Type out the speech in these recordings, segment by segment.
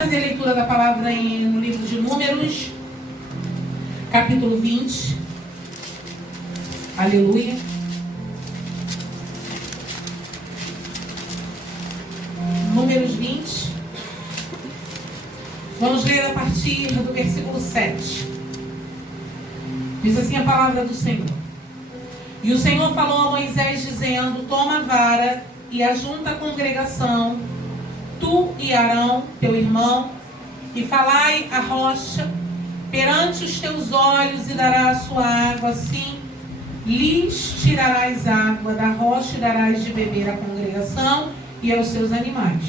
Fazer a leitura da palavra no livro de Números, capítulo 20. Aleluia. Números 20. Vamos ler a partir do versículo 7. Diz assim a palavra do Senhor. E o Senhor falou a Moisés dizendo: toma a vara e ajunta a congregação, tu e Arão, teu irmão, e falai a rocha perante os teus olhos, e dará a sua água, assim lhes tirarás água da rocha e darás de beber à congregação e aos seus animais.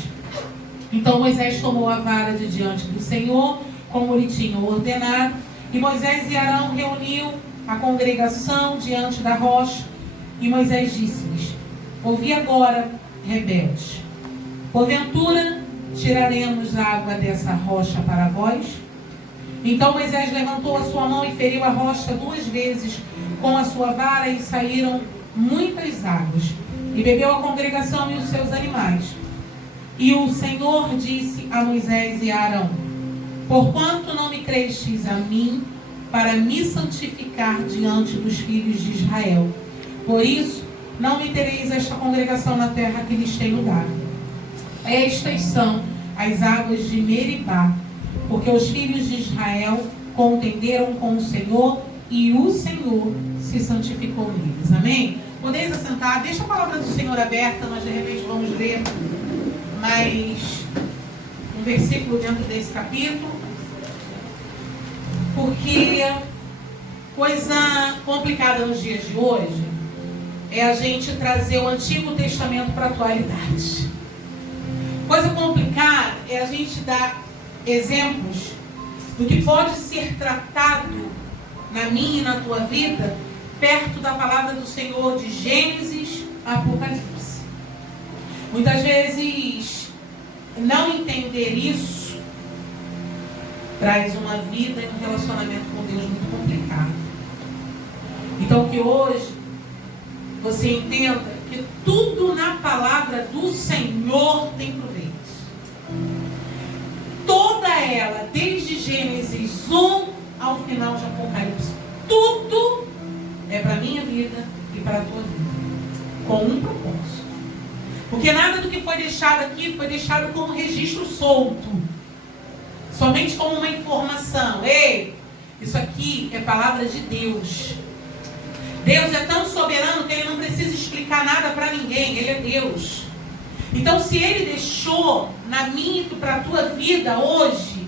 Então Moisés tomou a vara de diante do Senhor, como lhe tinham ordenado, e Moisés e Arão reuniu a congregação diante da rocha, e Moisés disse-lhes: ouvi agora, rebeldes, porventura tiraremos água dessa rocha para vós? Então Moisés levantou a sua mão e feriu a rocha 2 vezes com a sua vara, e saíram muitas águas, e bebeu a congregação e os seus animais. E o Senhor disse a Moisés e a Arão: porquanto não me crestes a mim para me santificar diante dos filhos de Israel, por isso não metereis esta congregação na terra que lhes tenho dado. Estas são as águas de Meribá, porque os filhos de Israel contenderam com o Senhor, e o Senhor se santificou neles. Amém? Podeis assentar, deixa a palavra do Senhor aberta, nós de repente vamos ler mais um versículo dentro desse capítulo, porque coisa complicada nos dias de hoje é a gente trazer o Antigo Testamento para a atualidade. Coisa complicada é a gente dar exemplos do que pode ser tratado na minha e na tua vida perto da palavra do Senhor, de Gênesis a Apocalipse. Muitas vezes não entender isso traz uma vida e um relacionamento com Deus muito complicado. Então que hoje você entenda que tudo na palavra do Senhor tem proveito. Toda ela, desde Gênesis 1 ao final de Apocalipse, tudo é para a minha vida e para a tua vida, com um propósito. Porque nada do que foi deixado aqui foi deixado como registro solto, somente como uma informação. Ei, isso aqui é palavra de Deus. Deus é tão soberano que Ele não precisa explicar nada para ninguém. Ele é Deus. Então, se Ele deixou na minha e para a tua vida hoje,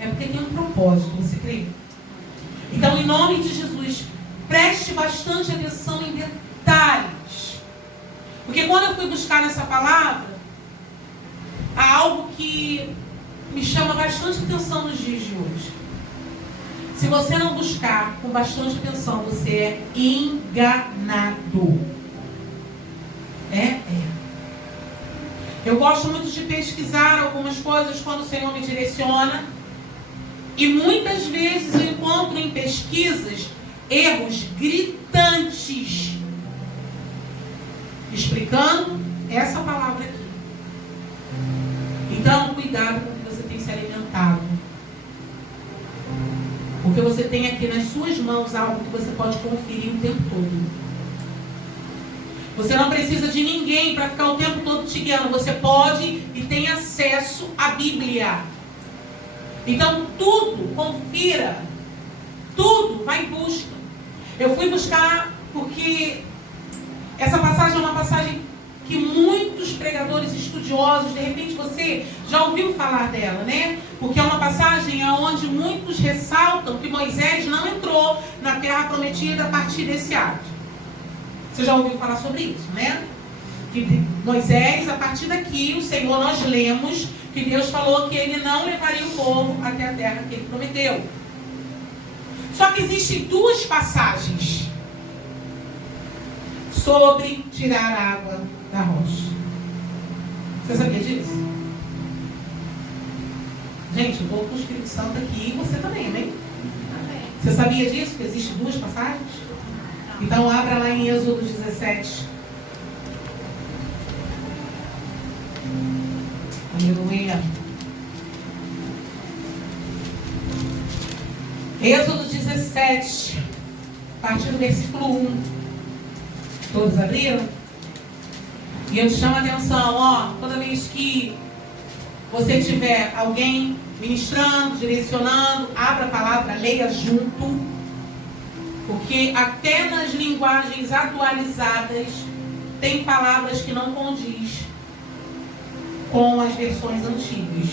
é porque tem um propósito. Você crê? Então, em nome de Jesus, preste bastante atenção em detalhes. Porque quando eu fui buscar nessa palavra, há algo que me chama bastante atenção nos dias de hoje. Se você não buscar com bastante atenção, você é enganado. Eu gosto muito de pesquisar algumas coisas quando o Senhor me direciona. E muitas vezes eu encontro em pesquisas erros gritantes, explicando essa palavra aqui. Então, cuidado com o que você tem se alimentado. Porque você tem aqui nas suas mãos algo que você pode conferir o tempo todo. Você não precisa de ninguém para ficar o tempo todo te guiando. Você pode e tem acesso à Bíblia. Então, tudo, confira. Tudo, vai em busca. Eu fui buscar porque essa passagem é uma passagem que muitos pregadores estudiosos, de repente você já ouviu falar dela, né? Porque é uma passagem onde muitos ressaltam que Moisés não entrou na terra prometida a partir desse ato. Você já ouviu falar sobre isso, né? Que Moisés, a partir daqui, o Senhor, nós lemos que Deus falou que Ele não levaria o povo até a terra que Ele prometeu. Só que existem 2 passagens sobre tirar a água da rocha. Você sabia disso? Gente, eu estou com o Espírito Santo aqui e você também, amém? Você sabia disso? Que existem 2 passagens? Então abra lá em Êxodo 17. Aleluia. Êxodo 17, a partir do versículo 1. Todos abriram? E eu te chamo a atenção, ó, toda vez que você tiver alguém ministrando, direcionando, abra a palavra, leia junto, porque até nas linguagens atualizadas tem palavras que não condiz com as versões antigas.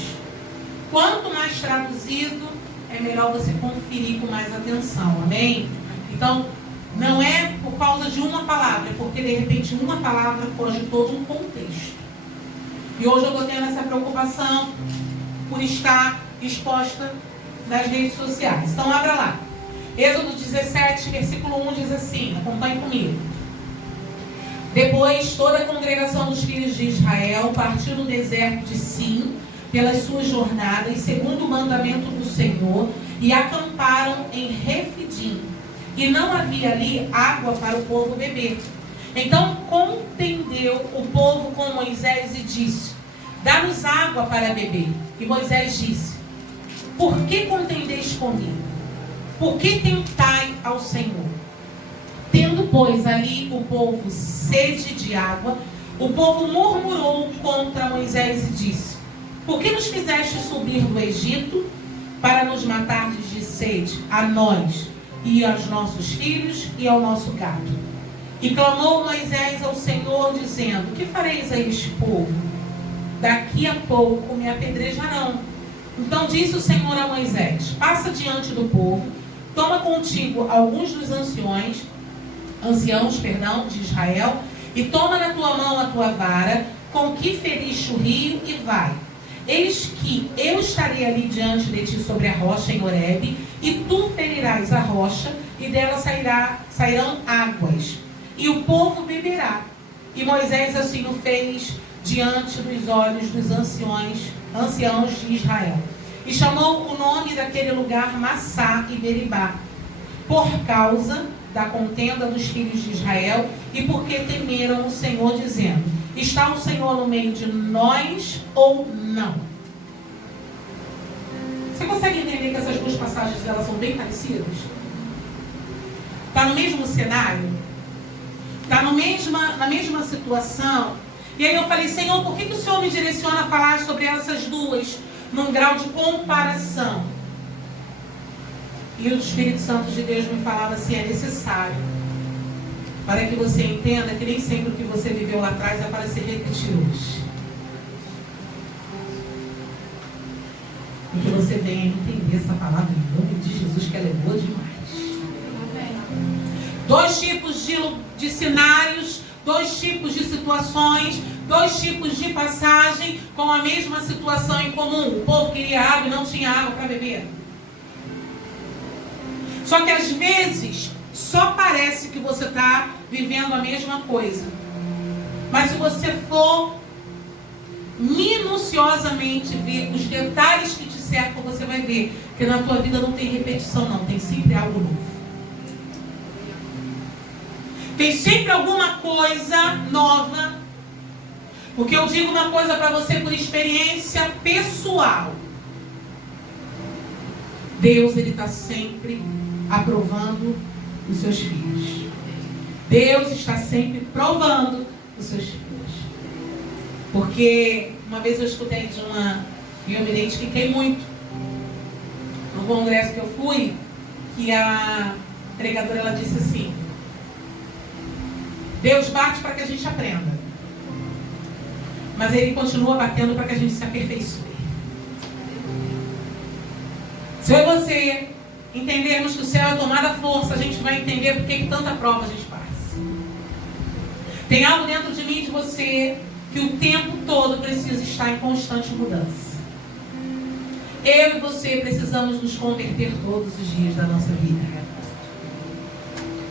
Quanto mais traduzido, é melhor você conferir com mais atenção, amém? Então, não é por causa de uma palavra, é porque de repente uma palavra foge de todo um contexto. E hoje eu estou tendo essa preocupação por estar exposta nas redes sociais. Então, abra lá. Êxodo 17, versículo 1 diz assim, acompanhe comigo. Depois, toda a congregação dos filhos de Israel partiu do deserto de Sim, pelas suas jornadas, segundo o mandamento do Senhor, e acamparam em Refidim. E não havia ali água para o povo beber. Então contendeu o povo com Moisés e disse: dá-nos água para beber. E Moisés disse: por que contendeis comigo? Por que tentai ao Senhor? Tendo, pois, ali o povo sede de água, o povo murmurou contra Moisés e disse: por que nos fizeste subir do Egito para nos matardes de sede, a nós e aos nossos filhos e ao nosso gado? E clamou Moisés ao Senhor, dizendo: que fareis a este povo? Daqui a pouco me apedrejarão. Então disse o Senhor a Moisés: passa diante do povo, toma contigo alguns dos anciãos de Israel, e toma na tua mão a tua vara, com que feriste o rio, e vai. Eis que eu estarei ali diante de ti sobre a rocha em Horebe, e tu ferirás a rocha, e dela sairão águas, e o povo beberá. E Moisés assim o fez diante dos olhos dos anciãos de Israel. E chamou o nome daquele lugar Massá e Meribá, por causa da contenda dos filhos de Israel, e porque temeram o Senhor, dizendo: está o Senhor no meio de nós ou não? Você consegue entender que essas duas passagens elas são bem parecidas? Está no mesmo cenário? Está na mesma situação? E aí eu falei: Senhor, por que o Senhor me direciona a falar sobre essas duas num grau de comparação? E o Espírito Santo de Deus me falava assim: é necessário, para que você entenda que nem sempre o que você viveu lá atrás é para se repetir hoje. E que você venha entender essa palavra em nome de Jesus, que ela é boa demais. Dois tipos de cenários, dois tipos de situações, dois tipos de passagem com a mesma situação em comum. O povo queria água e não tinha água para beber. Só que às vezes só parece que você está vivendo a mesma coisa. Mas se você for minuciosamente ver os detalhes que te cercam, você vai ver que na tua vida não tem repetição, não. Tem sempre algo novo. Tem sempre alguma coisa nova. Porque eu digo uma coisa para você por experiência pessoal. Deus, Ele está sempre aprovando os seus filhos. Deus está sempre provando os seus filhos. Porque uma vez eu escutei e eu me identifiquei muito no congresso que eu fui, que a pregadora ela disse assim: Deus bate para que a gente aprenda, mas Ele continua batendo para que a gente se aperfeiçoe. Se eu e você entendermos que o céu é tomada força, a gente vai entender por que tanta prova a gente passa. Tem algo dentro de mim e de você que o tempo todo precisa estar em constante mudança. Eu e você precisamos nos converter todos os dias da nossa vida.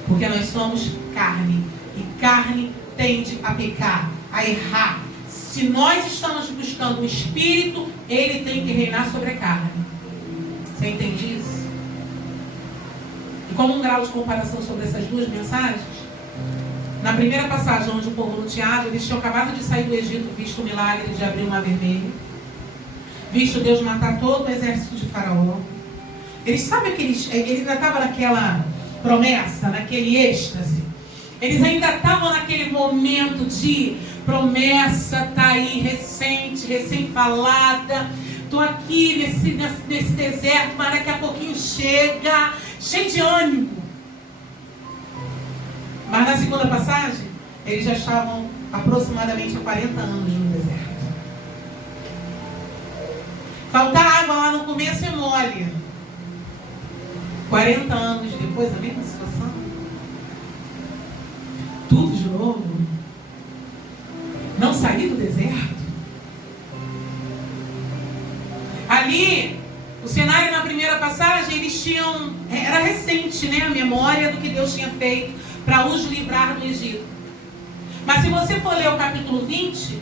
Porque nós somos carne. E carne tende a pecar, a errar. Se nós estamos buscando o Espírito, Ele tem que reinar sobre a carne. Você entende isso? E como um grau de comparação sobre essas duas mensagens, na primeira passagem onde o povo luteado, eles tinham acabado de sair do Egito, visto o milagre de abrir o Mar Vermelho, visto Deus matar todo o exército de Faraó, Eles sabem que ele ainda estava naquela promessa, naquele êxtase. Eles ainda estavam naquele momento de promessa, tá aí, recém-falada. Estou aqui nesse deserto, mas daqui a pouquinho chega, cheio de ânimo. Mas na segunda passagem, eles já estavam aproximadamente há 40 anos no deserto. Faltar água lá no começo é mole. 40 anos depois, a mesma situação. Tudo de novo. Não sair do deserto. Ali, o cenário na primeira passagem, eles tinham... Era recente, né? A memória do que Deus tinha feito para os livrar do Egito. Mas se você for ler o capítulo 20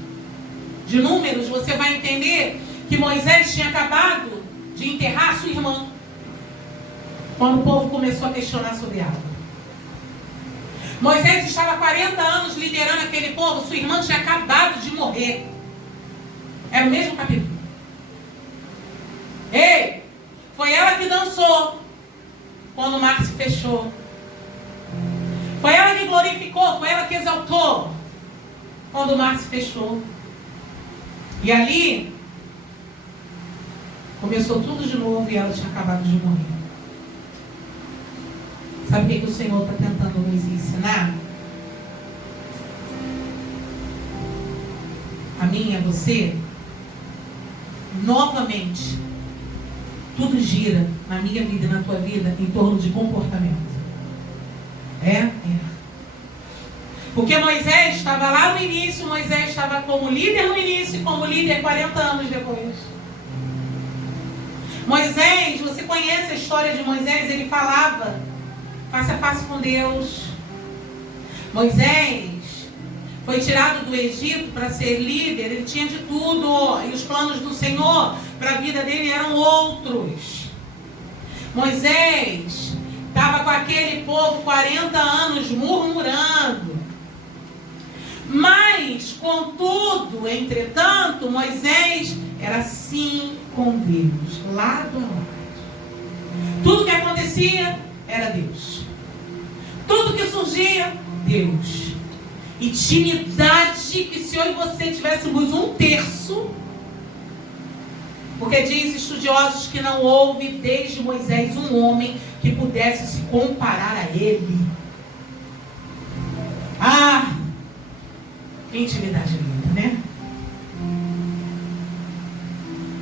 de Números, você vai entender que Moisés tinha acabado de enterrar sua irmã, quando o povo começou a questionar sobre a água. Moisés estava há 40 anos liderando aquele povo, sua irmã tinha acabado de morrer. Era o mesmo capítulo. Ei, foi ela que dançou quando o mar se fechou. Foi ela que glorificou, foi ela que exaltou quando o mar se fechou. E ali começou tudo de novo e ela tinha acabado de morrer. Sabe o que o Senhor está tentando nos ensinar? A mim e a você, novamente, tudo gira na minha vida e na tua vida em torno de comportamento. É. Porque Moisés estava lá no início, Moisés estava como líder no início e como líder 40 anos depois. Moisés, você conhece a história de Moisés, ele falava face a face com Deus. Moisés foi tirado do Egito para ser líder, ele tinha de tudo, e os planos do Senhor para a vida dele eram outros. Moisés estava com aquele povo 40 anos murmurando. Mas, contudo, entretanto, Moisés era assim com Deus, lado a lado. Tudo que acontecia era Deus. Tudo que surgia, Deus. Intimidade que se eu e você tivéssemos um terço, porque diz estudiosos que não houve desde Moisés um homem que pudesse se comparar a ele. Ah, que intimidade linda, né?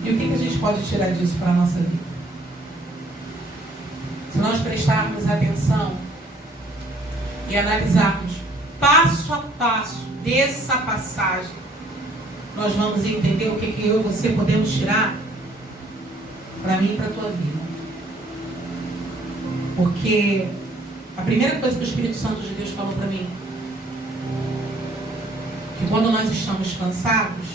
E o que a gente pode tirar disso para a nossa vida? Se nós prestarmos atenção e analisarmos passo a passo dessa passagem, nós vamos entender o que eu e você podemos tirar para mim e para a tua vida. Porque a primeira coisa que o Espírito Santo de Deus falou para mim, que quando nós estamos cansados,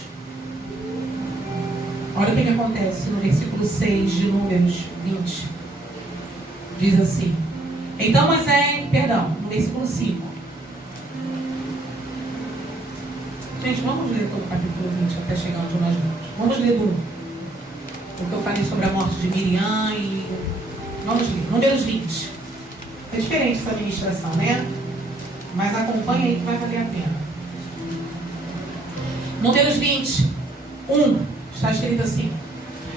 olha o que acontece no versículo 6 de Números 20. Diz assim, então Moisés, no versículo 5. Gente, vamos ler todo o capítulo 20 até chegar onde nós vamos. Vamos ler o que eu falei sobre a morte de Miriam e... Vamos ler, Números 20. É diferente essa administração, né? Mas acompanha aí que vai valer a pena. Números 20, 1, está escrito assim.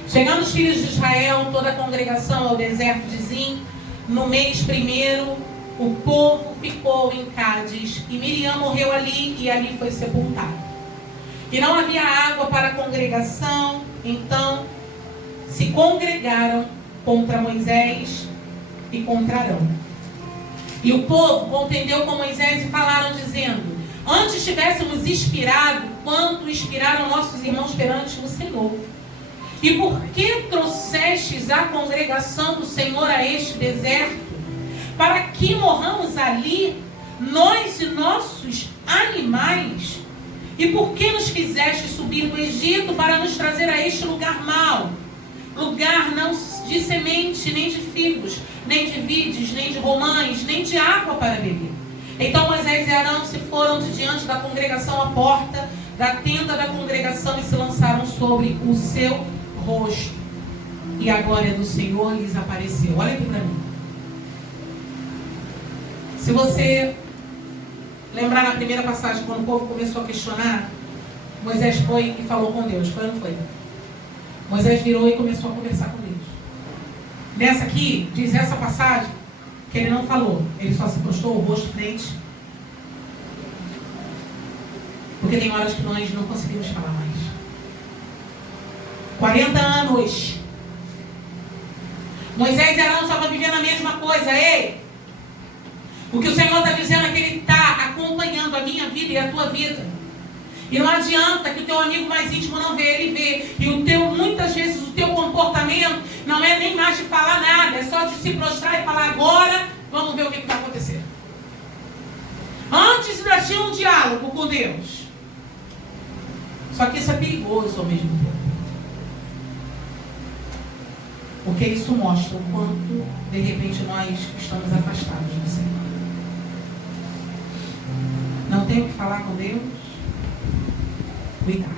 Chegando os filhos de Israel, toda a congregação ao deserto de Zim, no mês primeiro, o povo ficou em Cádiz, e Miriam morreu ali, e ali foi sepultada. E não havia água para a congregação, então se congregaram contra Moisés e contra Arão. E o povo contendeu com Moisés e falaram, dizendo, antes tivéssemos expirado, quanto expiraram nossos irmãos perante o Senhor. E por que trouxestes a congregação do Senhor a este deserto? Para que morramos ali, nós e nossos animais? E por que nos fizeste subir do Egito para nos trazer a este lugar mau? Lugar não de semente, nem de figos, nem de vides, nem de romães, nem de água para beber. Então Moisés e Arão se foram de diante da congregação à porta da tenda da congregação e se lançaram sobre o seu rosto. e a glória do Senhor lhes apareceu. Olha aqui para mim. Se você lembrar na primeira passagem, quando o povo começou a questionar, Moisés foi e falou com Deus. Foi ou não foi? Moisés virou e começou a conversar com Deus. Nessa aqui, diz essa passagem, que ele não falou. Ele só se postou o rosto frente. Porque tem horas que nós não conseguimos falar mais. 40 anos. Moisés e Arão estavam vivendo a mesma coisa. Ei! O que o Senhor está dizendo é que Ele está acompanhando a minha vida e a tua vida. E não adianta que o teu amigo mais íntimo não vê, ele vê. E muitas vezes o teu comportamento não é nem mais de falar nada. É só de se prostrar e falar agora, vamos ver o que vai acontecer. Antes nós tínhamos um diálogo com Deus. Só que isso é perigoso ao mesmo tempo. Porque isso mostra o quanto, de repente, nós estamos afastados do Senhor. Não tem o que falar com Deus? Cuidado.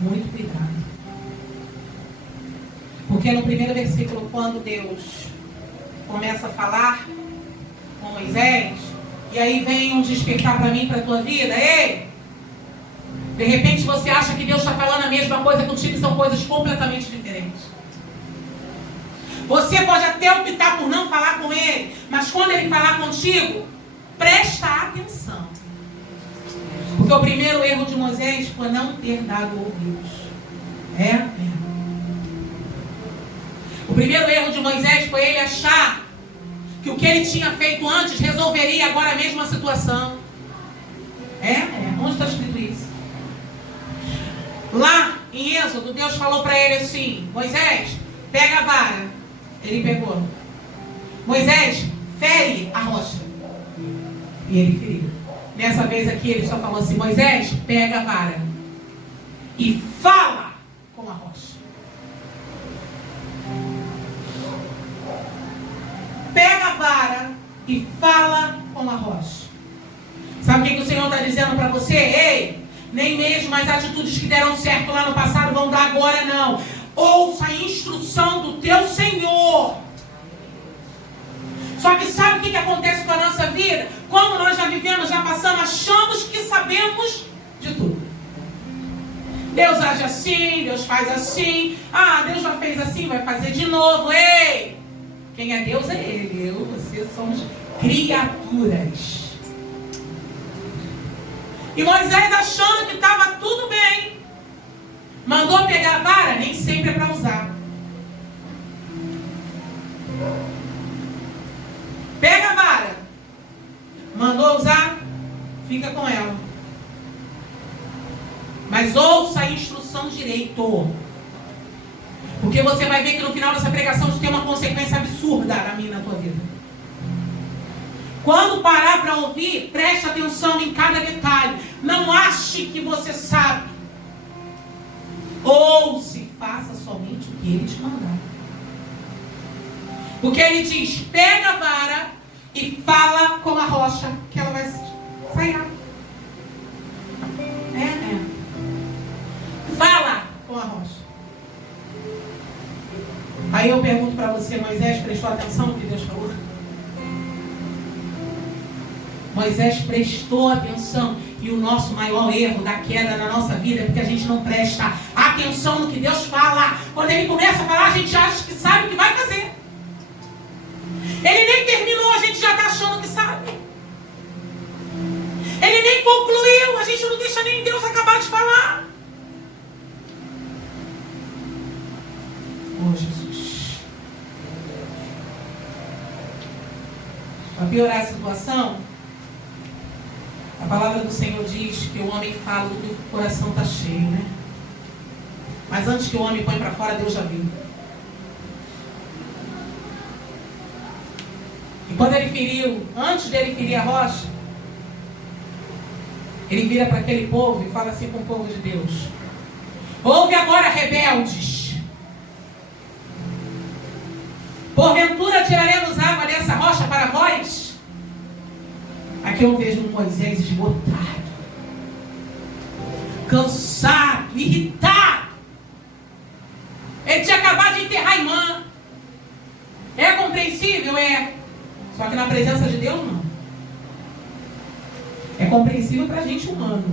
Muito cuidado. Porque no primeiro versículo, quando Deus começa a falar com Moisés, e aí vem um despertar para mim e para a tua vida, ei! De repente você acha que Deus está falando a mesma coisa contigo e são coisas completamente diferentes. Você pode até optar por não falar com Ele, mas quando Ele falar contigo, presta atenção. Porque o primeiro erro de Moisés foi não ter dado ouvidos. O primeiro erro de Moisés foi ele achar que o que ele tinha feito antes resolveria agora a mesma situação. Onde está escrito isso? Lá em Êxodo, Deus falou para ele assim: Moisés, pega a vara. Ele pegou. Moisés, fere a rocha. E ele feriu. Nessa vez aqui ele só falou assim: Moisés, pega a vara e fala com a rocha. Pega a vara e fala com a rocha. Sabe o que o Senhor está dizendo para você? Ei, nem mesmo as atitudes que deram certo lá no passado vão dar agora, não. Ouça a instrução do teu Senhor. Só que sabe o que acontece com a nossa vida? Como nós já vivemos, já passamos, achamos que sabemos de tudo. Deus age assim, Deus faz assim. Deus já fez assim, vai fazer de novo. Ei! Quem é Deus é Ele. Eu, você somos criaturas. E Moisés, achando que estava tudo bem, mandou pegar a vara, nem sempre é para usar. Pega a vara, mandou usar, fica com ela. Mas ouça a instrução direito. Porque você vai ver que no final dessa pregação isso tem uma consequência absurda na minha e na tua vida. Quando parar para ouvir, preste atenção em cada detalhe. Não ache que você sabe. Ouça e faça somente o que Ele te mandar. Porque Ele diz: pega a vara e fala com a rocha, que ela vai sair. Fala com a rocha. Aí eu pergunto para você: Moisés prestou atenção no que Deus falou? Moisés prestou atenção. E o nosso maior erro da queda na nossa vida é porque a gente não presta atenção no que Deus fala. Quando Ele começa a falar, a gente acha que sabe o que vai fazer. Ele nem terminou, a gente já está achando que sabe. Ele nem concluiu, a gente não deixa nem Deus acabar de falar. Oh, Jesus. Para piorar a situação, a palavra do Senhor diz que o homem fala do que o coração está cheio, né? Mas antes que o homem põe para fora, Deus já viu. E quando ele feriu, antes dele ferir a rocha, ele vira para aquele povo e fala assim com o povo de Deus: ouve agora, rebeldes. Porventura tiraremos água dessa rocha para vós? Aqui eu vejo um Moisés esgotado, cansado, irritado. Ele tinha acabado de enterrar a irmã. É compreensível? É. Só que na presença de Deus, não. É compreensível para a gente humano.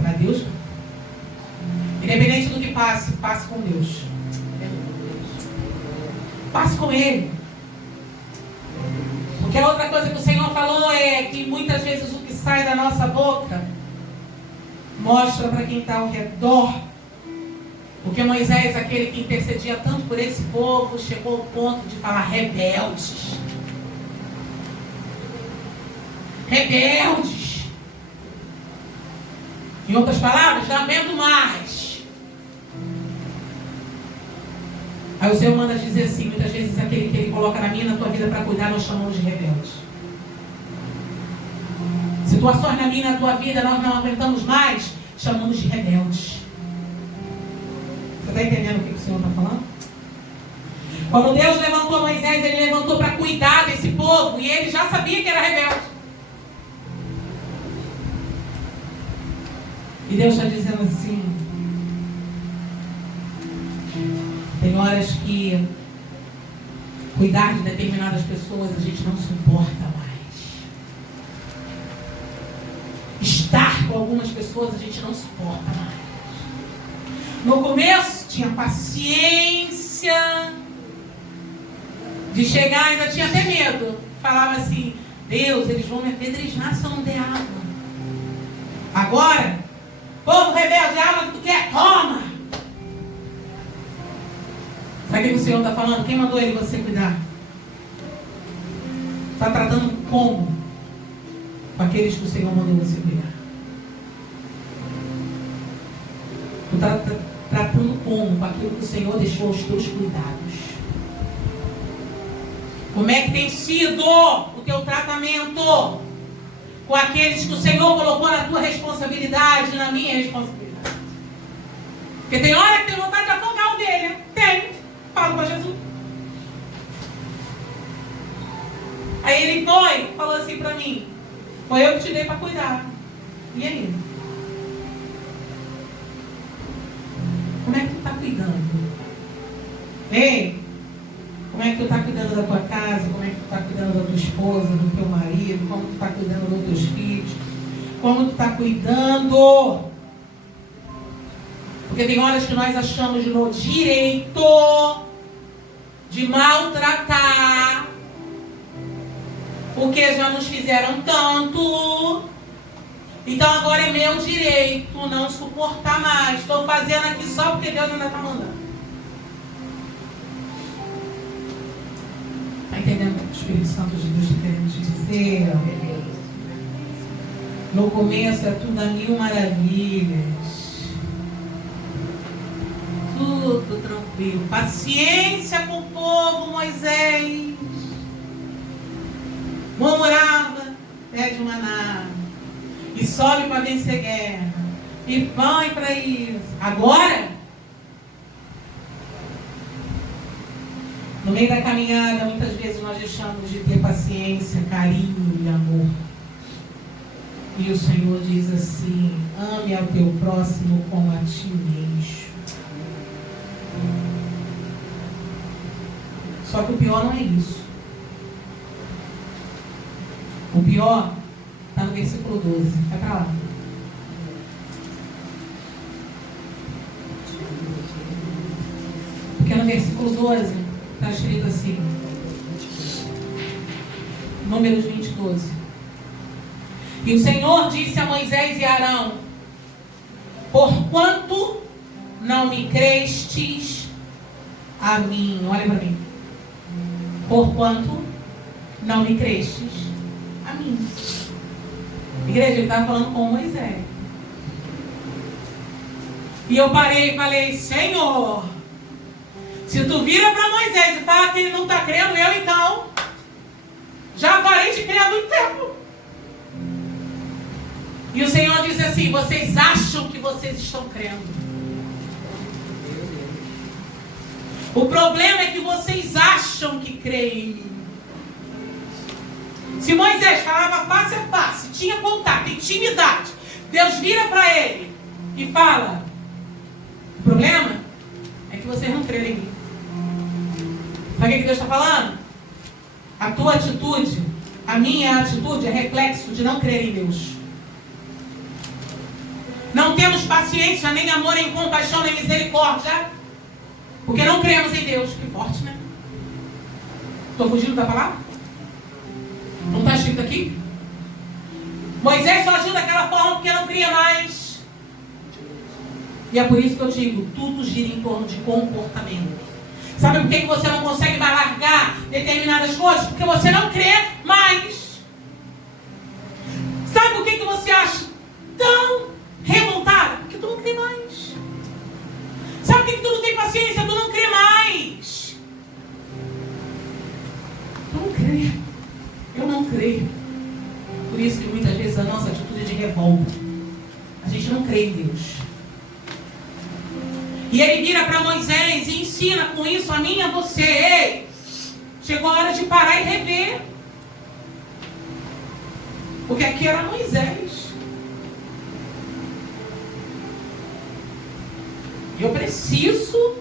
Para Deus, não. Independente do que passe, passe com Deus. Passe com Ele. Porque a outra coisa que o Senhor falou é que muitas vezes o que sai da nossa boca mostra para quem está ao redor. Porque Moisés, aquele que intercedia tanto por esse povo, chegou ao ponto de falar rebeldes. Rebeldes. Em outras palavras, não aguento mais. Aí o Senhor manda dizer assim, muitas vezes aquele que Ele coloca na minha, na tua vida para cuidar, nós chamamos de rebeldes. Situações na minha, na tua vida, nós não aguentamos mais, chamamos de rebeldes. Você está entendendo o que o Senhor está falando? Quando Deus levantou Moisés, Ele levantou para cuidar desse povo, e ele já sabia que era rebelde. E Deus está dizendo assim, tem horas que cuidar de determinadas pessoas a gente não se importa mais. Estar com algumas pessoas a gente não se importa mais. No começo tinha paciência de chegar, ainda tinha até medo. Falava assim, Deus, eles vão me apedrejar se eu não der água. Agora, povo rebelde, a água que tu quer, toma! Sabe o que o Senhor está falando? Quem mandou Ele você cuidar? Está tratando como? Com aqueles que o Senhor mandou você cuidar. Tu está tratando como? Com aquilo que o Senhor deixou aos teus cuidados. Como é que tem sido o teu tratamento com aqueles que o Senhor colocou na tua responsabilidade, na minha responsabilidade? Porque tem hora que tem vontade de afogar a ovelha. Tem. Falo para Jesus. Aí ele falou assim para mim, foi eu que te dei para cuidar. E aí? Como é que tu está cuidando? Ei, como é que tu está cuidando da tua casa? Como é que tu está cuidando da tua esposa, do teu marido? Como tu está cuidando dos teus filhos? Como tu está cuidando? Porque tem horas que nós achamos no direito de maltratar, porque já nos fizeram tanto. Então agora é meu direito não suportar mais. Estou fazendo aqui só porque Deus ainda está mandando. Está entendendo o que o Espírito Santo de Deus está querendo te dizer? No começo é tudo a mil maravilhas. Tudo tranquilo. Paciência com o povo, Moisés. Murmurava, pede maná. E sobe para vencer guerra. E vai para isso. Agora, no meio da caminhada, muitas vezes nós deixamos de ter paciência, carinho e amor. E o Senhor diz assim, ame ao teu próximo como a ti mesmo. Só que o pior não é isso. O pior está no versículo 12. Vai para lá. Porque no versículo 12 está escrito assim. Números 20, 12. E o Senhor disse a Moisés e Arão, porquanto não me crestes a mim. Olha para mim. Porquanto não me crestes a mim. Igreja, ele estava falando com Moisés. E eu parei e falei, Senhor, se tu vira para Moisés e fala que ele não está crendo, eu então já parei de crer há muito tempo. E o Senhor disse assim, vocês acham que vocês estão crendo. O problema é que vocês acham que creem em mim. Se Moisés falava face a face, tinha contato, intimidade, Deus vira para ele e fala, o problema é que vocês não crerem em mim. Sabe o que Deus está falando? A tua atitude, a minha atitude é reflexo de não crer em Deus. Não temos paciência, nem amor, nem compaixão, nem misericórdia, porque não cremos em Deus. Que forte, né? Estou fugindo da palavra? Não está escrito aqui? Moisés só agiu daquela forma porque não cria mais. E é por isso que eu digo, tudo gira em torno de comportamento. Sabe por que você não consegue mais largar determinadas coisas? Porque você não crê mais. Sabe por que você acha tão revoltado? Porque tu não crê mais. Sabe por que tu não tem paciência? Tu não crê mais. Tu não crê. Eu não creio. Por isso que muitas vezes a nossa atitude é de revolta. A gente não crê em Deus. E ele vira para Moisés e ensina com isso a mim e a você. Ei, chegou a hora de parar e rever. Porque aqui era Moisés. Eu preciso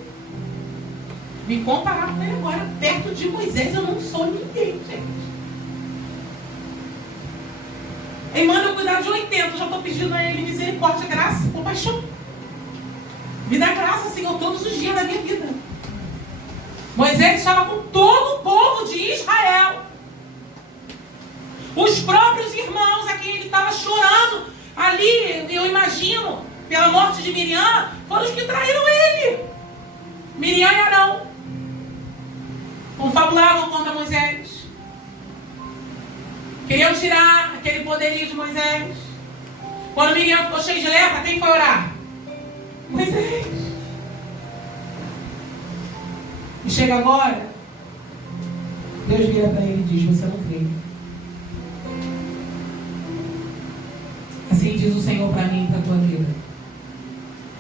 me comparar com ele agora. Perto de Moisés eu não sou ninguém, gente. Ei, manda eu cuidar de 80. Eu já estou pedindo a ele misericórdia, graça, compaixão. Me dá graça, Senhor, todos os dias da minha vida. Moisés estava com todo o povo de Israel. Os próprios irmãos a quem ele estava chorando ali, eu imagino, pela morte de Miriam, foram os que traíram ele. Miriam e Arão confabulavam contra Moisés. Queriam tirar aquele poderio de Moisés. Quando Miriam ficou cheia de lepra, quem foi orar? Moisés. E chega agora, Deus vira para ele e diz: você não crê. Assim diz o Senhor para mim e para a tua vida.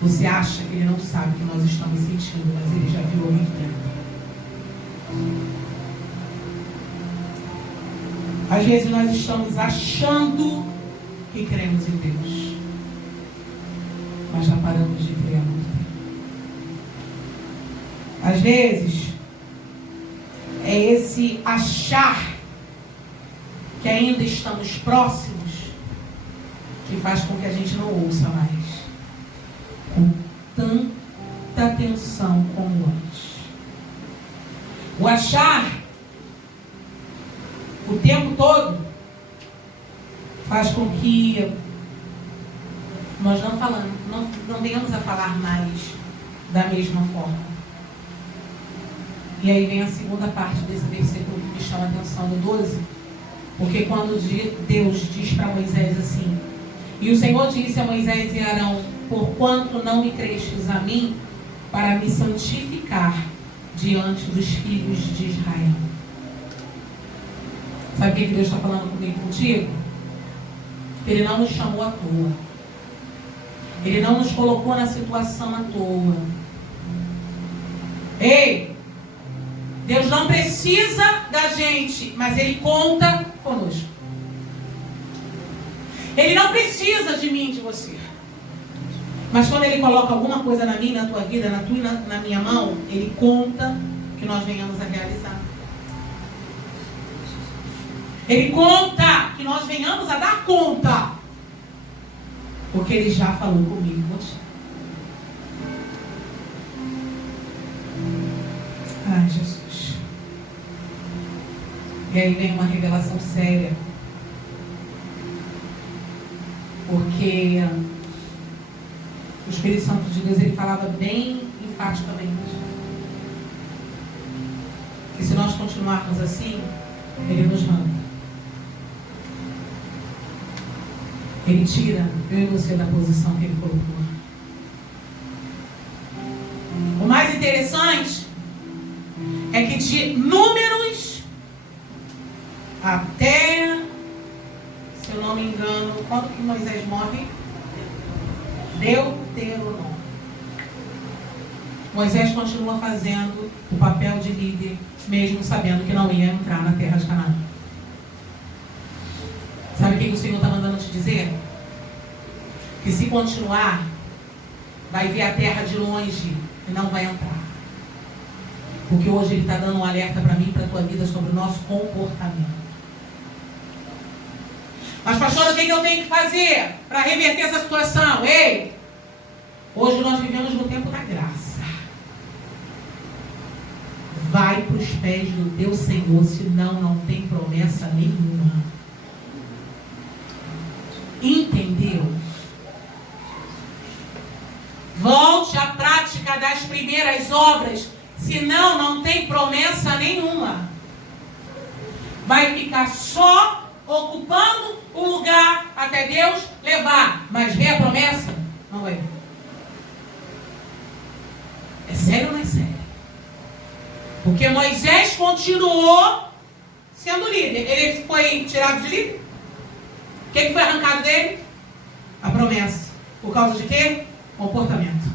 Você acha que ele não sabe o que nós estamos sentindo, mas ele já viu há muito tempo. Às vezes nós estamos achando que cremos em Deus, mas já paramos de crer há muito tempo. Às vezes é esse achar que ainda estamos próximos que faz com que a gente não ouça mais com tanta atenção como antes. O achar o tempo todo faz com que nós não venhamos a falar mais da mesma forma. E aí vem a segunda parte desse versículo que me chama a atenção, no 12. Porque quando Deus diz para Moisés assim: e o Senhor disse a Moisés e Arão: porquanto não me crestes a mim para me santificar diante dos filhos de Israel. Sabe o que Deus está falando comigo e contigo? Ele não nos chamou à toa. Ele não nos colocou na situação à toa. Ei! Deus não precisa da gente, mas Ele conta conosco. Ele não precisa de mim e de você. Mas quando Ele coloca alguma coisa na minha, na tua vida, na tua e na minha mão, Ele conta que nós venhamos a realizar. Ele conta que nós venhamos a dar conta. Porque Ele já falou comigo. Ai, Jesus. E aí vem uma revelação séria. Porque o Espírito Santo de Deus, ele falava bem enfaticamente que se nós continuarmos assim, Ele nos manda. Ele tira eu e você da posição que Ele colocou. O mais interessante é que de Números até, se eu não me engano, quando que Moisés morre? Deuteronômio. Moisés continua fazendo o papel de líder, mesmo sabendo que não ia entrar na terra de Canaã. Sabe o que o Senhor está mandando te dizer? Que se continuar, vai ver a terra de longe e não vai entrar. Porque hoje Ele está dando um alerta para mim e para a tua vida sobre o nosso comportamento. Mas, pastor, o que eu tenho que fazer para reverter essa situação? Ei, hoje nós vivemos no tempo da graça. Vai para os pés do teu Senhor, senão não tem promessa nenhuma. Entendeu? Volte à prática das primeiras obras, senão não tem promessa nenhuma. Vai ficar só ocupando o lugar até Deus levar, mas ver a promessa? Não vai ver. É sério ou não é sério? Porque Moisés continuou sendo líder. Ele foi tirado de líder? O que foi arrancado dele? A promessa. Por causa de quê? Comportamento.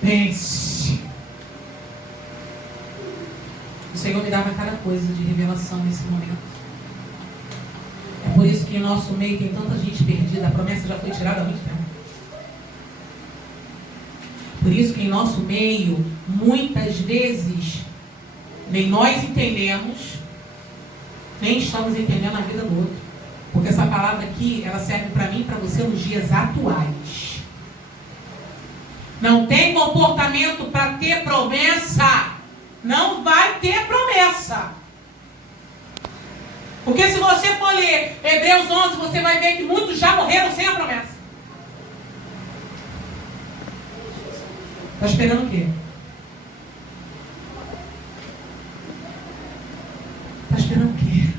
Pense. O Senhor me dava cada coisa de revelação nesse momento. É por isso que em nosso meio tem tanta gente perdida. A promessa já foi tirada há muito tempo. Por isso que em nosso meio, muitas vezes, nem nós entendemos, nem estamos entendendo a vida do outro. Porque essa palavra aqui, ela serve para mim e para você nos dias atuais. Não tem comportamento para ter promessa. Não vai ter promessa. Porque se você for ler Hebreus 11, você vai ver que muitos já morreram sem a promessa. Está esperando o quê? Está esperando o quê?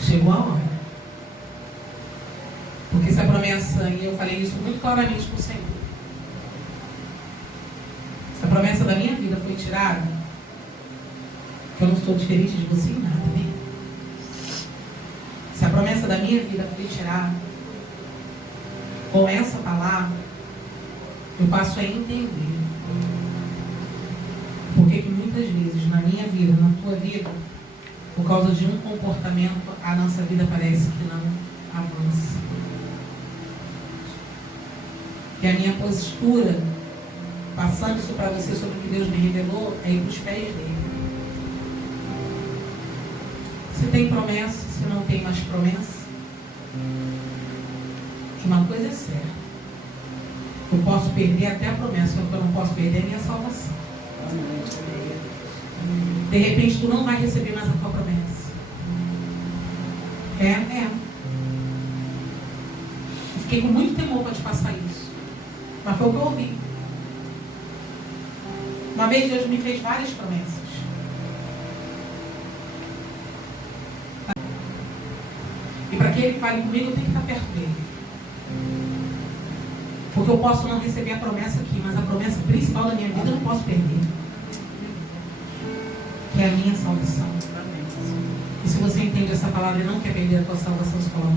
Chegou a hora. Porque essa promessa, e eu falei isso muito claramente para o Senhor, essa promessa da minha vida foi tirada, que eu não estou diferente de você em nada, né? Se a promessa da minha vida foi tirada, com essa palavra, eu passo a entender porque que muitas vezes na minha vida, na tua vida, por causa de um comportamento, a nossa vida parece que não avança. E a minha postura, passando isso para você sobre o que Deus me revelou, é ir para os pés dele. Se tem promessa, se não tem mais promessa, uma coisa é certa. Eu posso perder até a promessa, o que eu não posso perder é a minha salvação. De repente tu não vai receber mais a tua promessa. Eu fiquei com muito temor para te passar isso. Mas foi o que eu ouvi. Uma vez Deus me fez várias promessas. E para que Ele fale comigo, eu tenho que estar perto dele. Porque eu posso não receber a promessa aqui, mas a promessa principal da minha vida eu não posso perder. Que é a minha salvação. E se você entende essa palavra e não quer perder a tua salvação, se coloca.